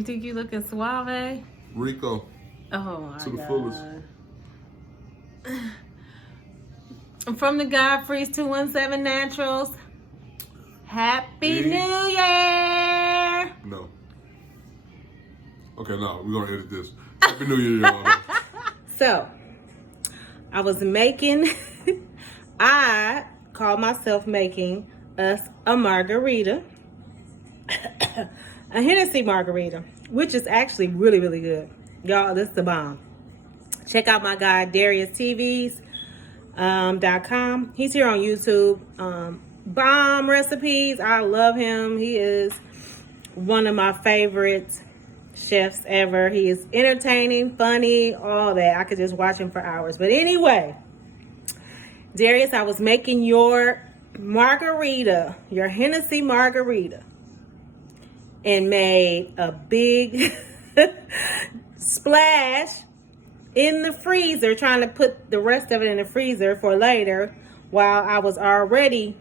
You think you looking suave? Rico. Oh my To the God. fullest. I'm from the Godfrey's 217 Naturals. Happy New Year! No. Okay, no, we're gonna edit this. Happy New Year, y'all. So, I was making, I call myself making us a margarita, a Hennessy margarita, which is actually really, really good. Y'all, this is the bomb. Check out my guy, DariusTVs.com. He's here on YouTube. Bomb recipes. I love him. He is one of my favorite chefs ever. He is entertaining, funny, all that. I could just watch him for hours. But anyway, Darius, I was making your margarita, your Hennessy margarita, and made a big splash in the freezer, trying to put the rest of it in the freezer for later, while I was already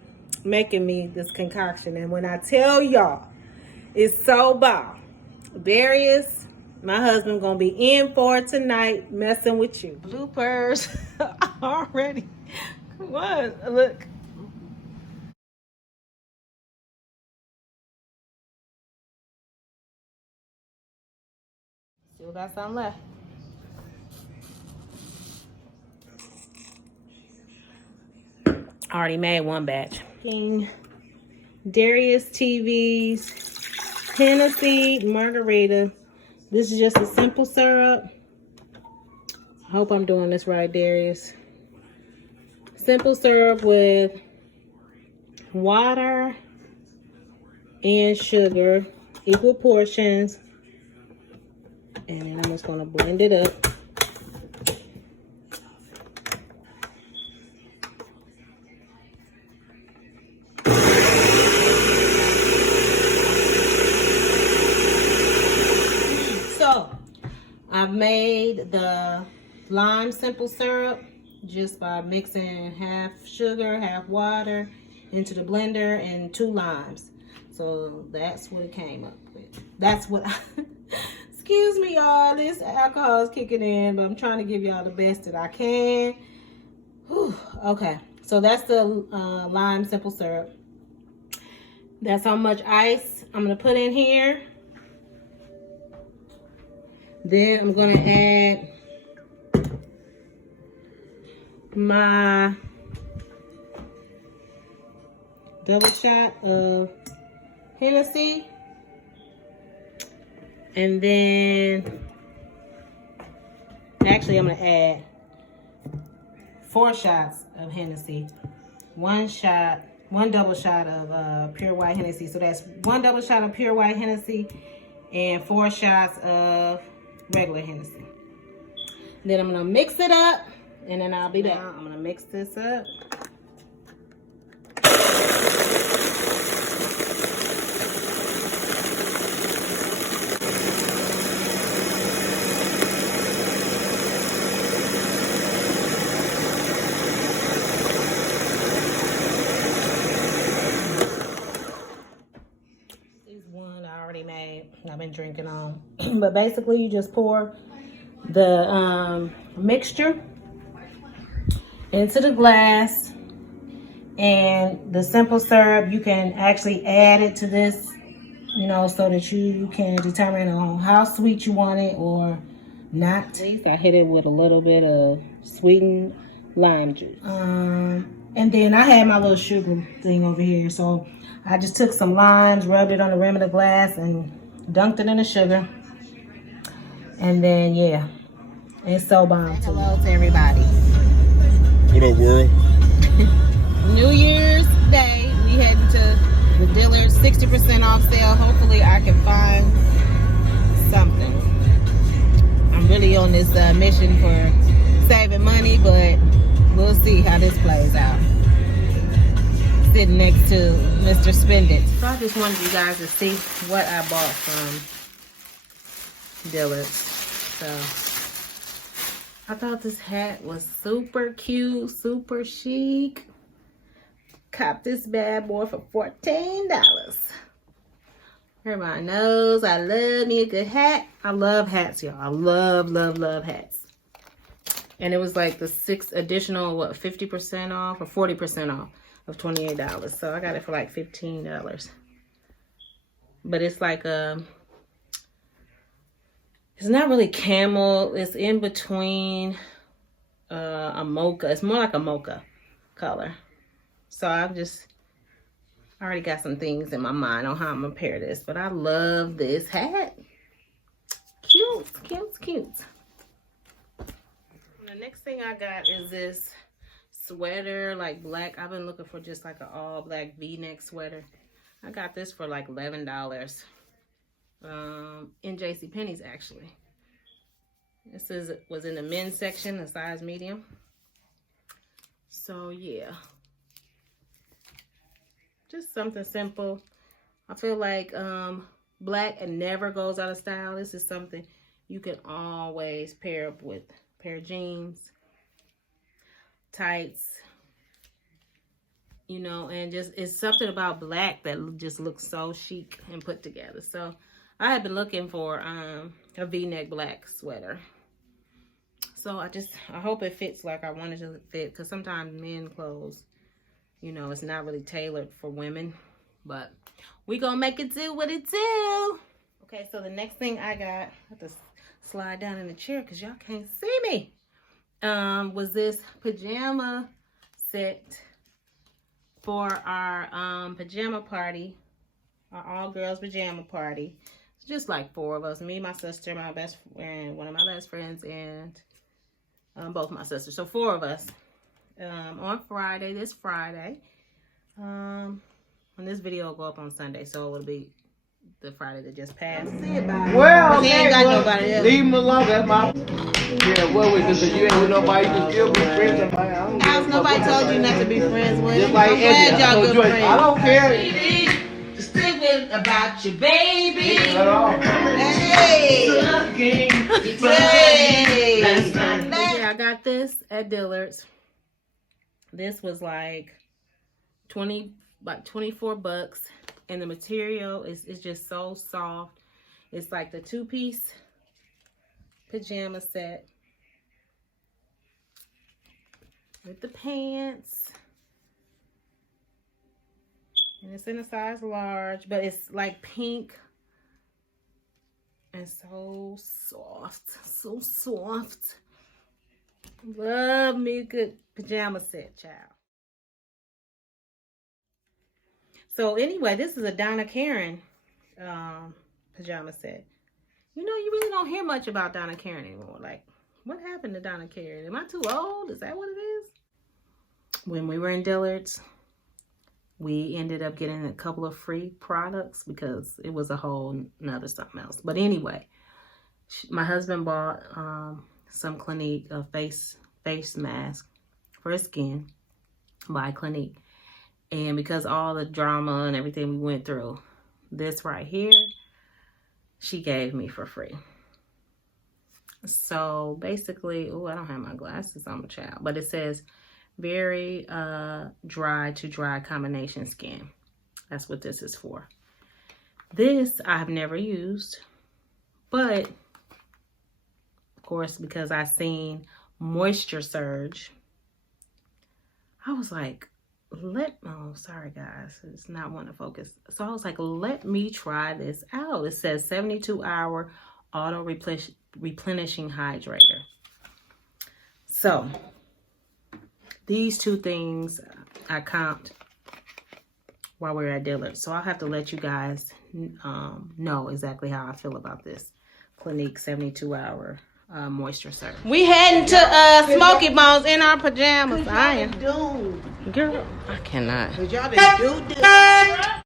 making me this concoction. And when I tell y'all, it's so bomb. Darius, my husband, gonna be in for tonight, messing with you. Bloopers already. Come on, look. Still got some left. Already made one batch. Darius TV's Hennessy margarita. This is just a simple syrup. I hope I'm doing this right, Darius. Simple syrup with water and sugar, equal portions. And then I'm just gonna blend it up. I've made the lime simple syrup just by mixing half sugar, half water into the blender and 2 limes. So that's what it came up with. That's what excuse me, y'all. This alcohol is kicking in, but I'm trying to give y'all the best that I can. Whew. Okay, so that's the lime simple syrup. That's how much ice I'm gonna put in here. Then I'm gonna add my double shot of Hennessy. And then, actually I'm gonna add 4 shots of Hennessy. 1 double shot of pure white Hennessy. So that's 1 double shot of pure white Hennessy and 4 shots of regular Hennessy. Then I'm gonna mix it up, and then I'll be back. I'm gonna mix this up. This is one I already made. I've been drinking on. But basically, you just pour the mixture into the glass, and the simple syrup, you can actually add it to this, you know, so that you can determine on how sweet you want it or not. At least I hit it with a little bit of sweetened lime juice. And then I had my little sugar thing over here, so I just took some limes, rubbed it on the rim of the glass, and dunked it in the sugar. And then, yeah, it's so bomb. Hello to everybody. What up, world? New Year's Day, we heading to the Dillard's 60% off sale. Hopefully I can find something. I'm really on this mission for saving money, but we'll see how this plays out. Sitting next to Mr. Spend It. So I just wanted you guys to see what I bought from Dillard's. So I thought this hat was super cute, super chic. Copped this bad boy for $14. Everybody knows I love me a good hat. I love hats, y'all. I love hats. And it was like the 6 additional, 50% off or 40% off of $28. So I got it for like $15. But it's like it's not really camel. It's in between a mocha. It's more like a mocha color. So I already got some things in my mind on how I'm gonna pair this. But I love this hat. Cute. The next thing I got is this sweater, like black. I've been looking for just like an all black V-neck sweater. I got this for like $11 in JCPenney's actually. This was in the men's section, the size medium. So yeah, just something simple. I feel like black never goes out of style. This is something you can always pair up with a pair of jeans, tights, you know, and just it's something about black that just looks so chic and put together. So I have been looking for a V-neck black sweater. So I hope it fits like I wanted to fit, because sometimes men clothes, you know, it's not really tailored for women, but we gonna make it do what it do. Okay, so the next thing I got, I have to slide down in the chair because y'all can't see me, was this pajama set for our pajama party, our all girls pajama party. It's just like 4 of us, me, my sister, my best friend, one of my best friends, and both my sisters. So 4 of us on Friday, this Friday. And this video will go up on Sunday, so it will be the Friday that just passed. Well, he ain't got nobody else. Leave him alone. That's my. Yeah, what was this? You ain't with nobody. You can still be friends. How's nobody told you not to be friends with? Just like I'm glad y'all good friends. I don't care. Just thinking about you, baby. At all. Hey! Hey! Yeah, I got this at Dillard's. This was like $24, and the material is just so soft. It's like the 2-piece pajama set with the pants, and it's in a size large, but it's like pink and so soft. Love me a good pajama set, child. So anyway, this is a Donna Karan pajama set. You know, you really don't hear much about Donna Karan anymore. Like, what happened to Donna Karan? Am I too old? Is that what it is? When we were in Dillard's, we ended up getting a couple of free products because it was a whole nother something else. But anyway, my husband bought some Clinique, a face mask for his skin by Clinique. And because all the drama and everything we went through, this right here, she gave me for free. So basically, oh, I don't have my glasses on, my child, but it says very dry to dry combination skin. That's what this is for. This I've never used, but of course, because I seen Moisture Surge, I was like, oh, sorry guys, it's not one to focus. So I was like, let me try this out. It says 72-hour auto replenishing hydrator. So these 2 things I comped while we were at Dillard's. So I'll have to let you guys know exactly how I feel about this Clinique 72-hour Moisture Surge. We heading to Smoky Bones in our pajamas. I am. Girl, I cannot. Y'all didn't do this.